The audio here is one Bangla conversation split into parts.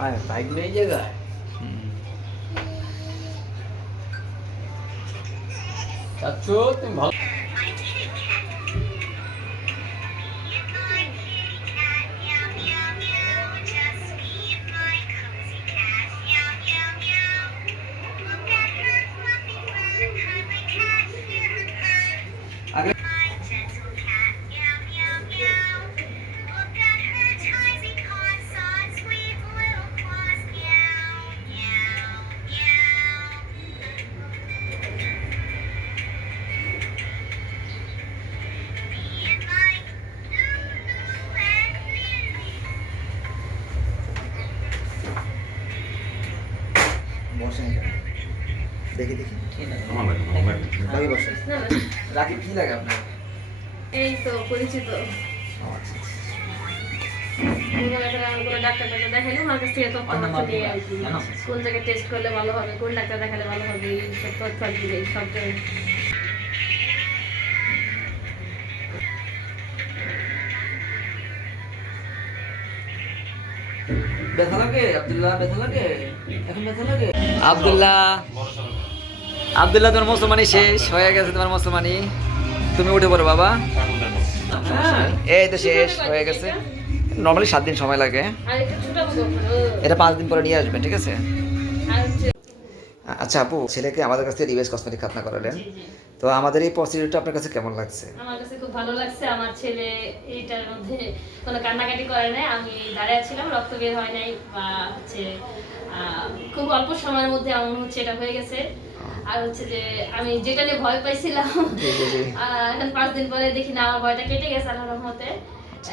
হ্যাঁ বাইক নেই জায়গায়। চাচ্ছো তুমি ভালো আগে বসেন এখানে। দেখি দেখি ভাবি বসেন। রাকিব কি লাগে আপনার? এই তো পরিচিত। ও আচ্ছা আচ্ছা। কোনো ডাক্তার দেখাইলাম, আমার কাছ থেকে তথ্য নিয়ে আর কি। কোন জায়গায় টেস্ট করলে ভালো হবে, কোন ডাক্তার দেখালে ভালো হবে, এইসব তথ্য আর কি সব ব্যথা লাগে আব্দুল্লাহ? ব্যথা লাগে এখন? ব্যথা লাগে আব্দুল্লাহ? আব্দুল্লাহ তোমার মুসলমানি শেষ হয়ে গেছে, তোমার মুসলমানি। তুমি উঠে পড়ো বাবা। এই তো শেষ হয়ে গেছে। নর্মালি 7 দিন সময় লাগে। আর একটু ছোটাবো কখনো। এটা 5 দিন পরে নিয়ে আসবেন, ঠিক আছে? আর হচ্ছে আচ্ছা আপু, ছেলেকে আমাদের কাছ থেকে রিভাইস কসমেটিক খাতনা করালেন, জি, জি। তো আমাদের এই প্রসিডিউরটা আপনার কাছে কেমন লাগছে? আমার কাছে খুব ভালো লাগছে। আমার ছেলে এইটার মধ্যে কোনো কান্নাকাটি করে নাই। আমি দাঁড়িয়ে ছিলাম, রক্ত বের হয় নাই বা হচ্ছে খুব অল্প সময়ের মধ্যে আমার হচ্ছে এটা হয়ে গেছে। আর হচ্ছে যে আমি যেটা নিয়ে ভয় পাইছিলাম, জি, জি, জি। এখন 5 দিন পরে দেখি না আমার ভয়টা কেটে গেছে আল্লাহর রহমতে।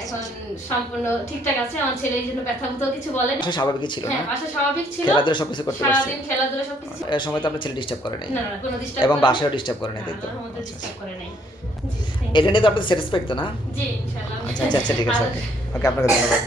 এখন সম্পূর্ণ ঠিকঠাক আছে। আমার ছেলে এই জন্য ব্যথা ভূত কিছু বলেনি। আসলে স্বাভাবিকই ছিল না? হ্যাঁ, বাসা স্বাভাবিক ছিল। খেলাধুলা সবকিছু করতে পারছে? সারাদিন খেলাধুলা সবকিছু। এই সময় তো আপনার ছেলে ডিস্টার্ব করে নাই? না না, কোনো ডিস্টার্ব এবং বাসায়ও ডিস্টার্ব করে নাই, তাই তো? আমাদের আচ্ছা, ডিস্টার্ব আচ্ছা। করে নাই। জি, thank you. এটা নিয়ে তো আপনার স্যাটিসফাইড তো না? জি ইনশাআল্লাহ। আচ্ছা আচ্ছা, ঠিক আছে। আর- ওকে ওকে, আপনাকে ধন্যবাদ।